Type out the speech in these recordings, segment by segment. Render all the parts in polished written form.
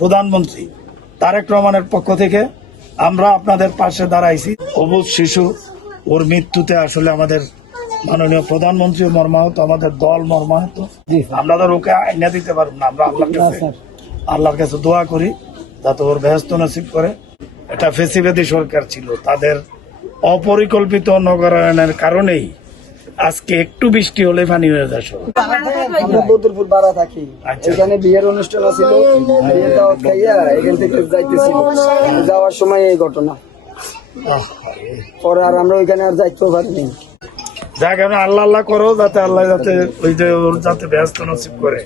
প্রধানমন্ত্রী তারেক রহমানের পক্ষ থেকে আমরা আপনাদের পাশে দাঁড়াইছি। অবুঝ শিশু ওর মৃত্যুতে আসলে আমাদের মাননীয় প্রধানমন্ত্রী মর্মাহত, আমাদের দল মর্মাহত। আমরা তো ওকে আইনা দিতে পারবো না, আমরা আল্লাহর কাছে দোয়া করি যাতে ওর বেহেশত নসিব করে। এটা ফেসিবাদী সরকার ছিল, তাদের অপরিকল্পিত নগরায়নের কারণেই আজকে একটু বৃষ্টি হলে পানি হয়ে যায়। আমরা বদরপুর বাড়া থাকি, এখানে বিয়ের অনুষ্ঠান ছিল, বিয়ের দাওয়াত খাইয়া এখান থেকে যাইতেছিল, যাওয়ার সময় এই ঘটনা। পরে আর আমরা ওইখানে আর যাইতেও পারিনি। যাক, আমরা আল্লাহ আল্লাহ করো যাতে আল্লাহ যাতে ওই যে ওর যাতে ব্যস্ত নসিব করে।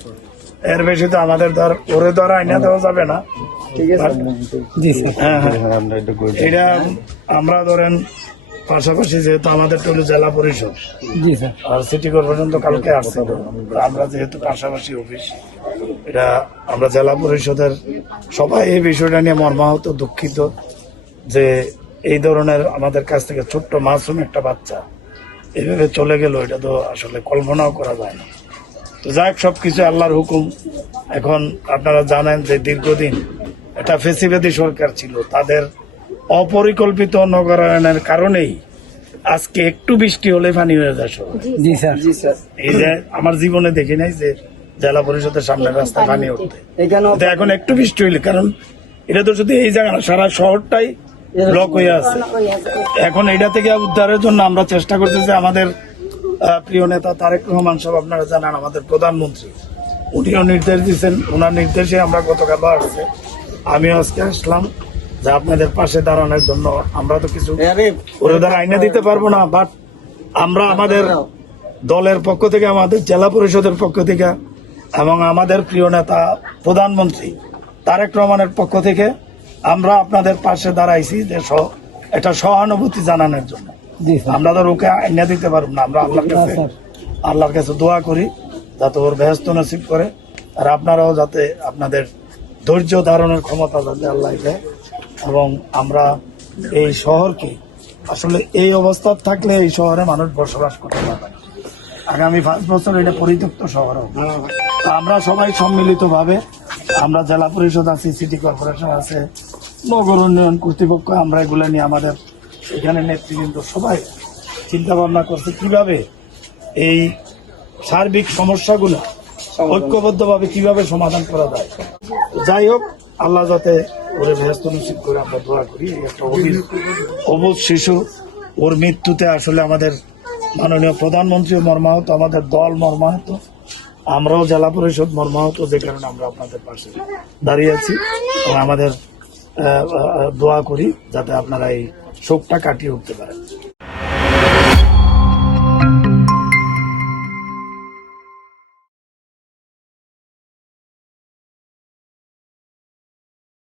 এর বেশি তো আমাদের ওরে দ্বারা আইনা দেওয়া যাবে না। ঠিক আছে, এটা আমরা ধরেন পাশাপাশি যেহেতু আমাদের তো জেলা পরিষদ আর সিটি কর্পোরেশন তো কালকে আসছিল, আমরা যেহেতু পাশাপাশি অফিস, এটা আমরা জেলা পরিষদের সবাই এই বিষয়টা নিয়ে মর্মাহত, দুঃখিত যে এই ধরনের আমাদের কাছ থেকে ছোট্ট মাসুম একটা বাচ্চা এভাবে চলে গেল। এটা তো আসলে কল্পনাও করা যায় না। তো যাক, সবকিছু আল্লাহর হুকুম। এখন আপনারা জানেন যে দীর্ঘদিন এটা ফেসিবাদী সরকার ছিল, তাদের অপরিকল্পিত নগরায়নের কারণেই আজকে একটু বৃষ্টি হলে পানি হয়ে যায়। এই যে আমার জীবনে দেখি নাই যে জেলা পরিষদের সামনের রাস্তায় পানি উঠতে, এখন একটু বৃষ্টি হইলে, কারণ এটা তো শুধু এই জায়গা না, সারা শহরটাই ব্লক হয়ে আছে। এখন এটা থেকে উদ্ধারের জন্য আমরা চেষ্টা করতেছি। আমাদের প্রিয় নেতা তারেক রহমান সাহেব, আপনারা জানান আমাদের প্রধানমন্ত্রী, উনিও নির্দেশ দিচ্ছেন। ওনার নির্দেশে আমরা গতকাল আসছে, আমিও আজকে আসলাম যে আপনাদের পাশে দাঁড়ানোর জন্য। আমরা তো কিছু ওরে দ্বারা আইনা দিতে পারবো না, বাট আমরা আমাদের দলের পক্ষ থেকে, আমাদের জেলা পরিষদের পক্ষ থেকে এবং আমাদের প্রিয় নেতা প্রধানমন্ত্রী তারেক রহমানের পক্ষ থেকে আমরা আপনাদের পাশে দাঁড়াইছি যে এটা সহানুভূতি জানানোর জন্য। আমরা তো ওকে আইনা দিতে পারবো না, আমরা আল্লাহর কাছে দোয়া করি যাতে ওর বেহেশত নসিব করে। আর আপনারাও যাতে আপনাদের ধৈর্য ধারণের ক্ষমতা যাতে আল্লাহ দেয়, এবং আমরা এই শহরকে আসলে এই অবস্থা থাকলে এই শহরে মানুষ বসবাস করতে পারবে না। আগামী 5 বছর এটা পরিত্যক্ত শহর হবে। আমরা সবাই সম্মিলিত ভাবে, আমরা জেলা পরিষদ আছি, সিটি কর্পোরেশন আছে, নগর উন্নয়ন কর্তৃপক্ষ, আমরা এগুলো নিয়ে আমাদের এখানে নেতৃবৃন্দ সবাই চিন্তা ভাবনা করছে কিভাবে এই সার্বিক সমস্যাগুলো ঐক্যবদ্ধভাবে কিভাবে সমাধান করা যায়। যাই হোক, আল্লাহ যাতে ওরে বেহেশত নসিব করে আমরা দোয়া করি। একটা অবুঝ শিশু ওর মৃত্যুতে আসলে আমাদের মাননীয় প্রধানমন্ত্রী মর্মাহত, আমাদের দল মর্মাহত, আমরাও জেলা পরিষদ মর্মাহত, যে কারণে আমরা আপনাদের পাশে দাঁড়িয়ে আছি এবং আমাদের দোয়া করি যাতে আপনারা এই শোকটা কাটিয়ে উঠতে পারেন।